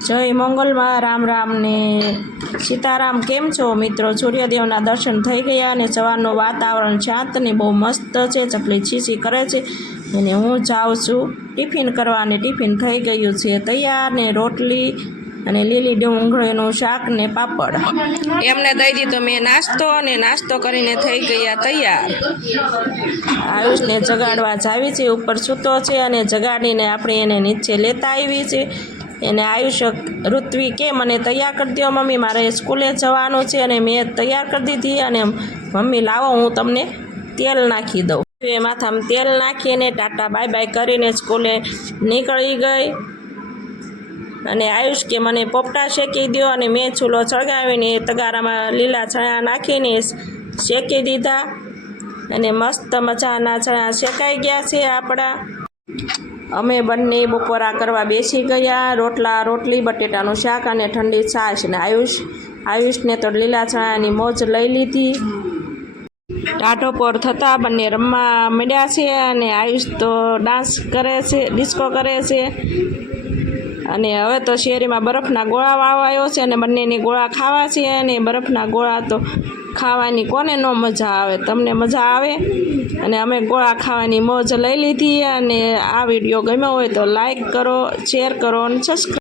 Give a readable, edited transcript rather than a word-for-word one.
જય મંગલમાં રામ રામ ને સીતારામ। કેમ છો મિત્રો? સૂર્યદેવના દર્શન થઈ ગયા અને સવારનું વાતાવરણ શાંત ને બહુ મસ્ત છે। ચકલી છીછી કરે છે અને હું જાઉં છું ટિફિન કરવા અને ટિફિન થઈ ગયું છે તૈયાર ને રોટલી અને લીલી ડુંગળીનું શાક ને પાપડ એમને દઈ દીધો મેં નાસ્તો અને નાસ્તો કરીને થઈ ગયા તૈયાર। આયુષને જગાડવા જાવી છે, ઉપર સૂતો છે અને જગાડીને આપણે એને નીચે લેતા આવી છે। એને આયુષ ઋત્વી કે મને તૈયાર કરી દો મમ્મી, મારે સ્કૂલે જવાનું છે અને મેં તૈયાર કરી દીધી અને મમ્મી લાવો હું તમને તેલ નાખી દઉં। એ માથામાં તેલ નાખીને ટાટા બાય બાય કરીને સ્કૂલે નીકળી ગઈ અને આયુષ કે મને પોપટા શેકી દો અને મેં ચૂલો સળગાવીને તગારામાં લીલા ચણા નાખીને શેકી દીધા અને મસ્ત મજાના ચણા શેકાઈ ગયા છે આપણા। અમે બંને બપોરા કરવા બેસી ગયા, રોટલી બટેટાનું શાક અને ઠંડી છાશ ને આયુષને તો લીલા ચણાની મોજ લઈ લીધી। ટાઢો પોર થતાં બંને રમવા માંડ્યા છે અને આયુષ તો ડાન્સ કરે છે, ડિસ્કો કરે છે અને હવે તો શેરીમાં બરફના ગોળા વાળો આવ્યો છે અને બંનેને ગોળા ખાવા છે અને બરફના ગોળા તો ખાવાની કોને ન મજા આવે? તમને મજા આવે? અને અમે ગોળા ખાવાની મોજ લઈ લીધી અને આ વિડીયો ગમ્યો હોય તો લાઈક કરો, શેર કરો અને સબસ્ક્રાઈબ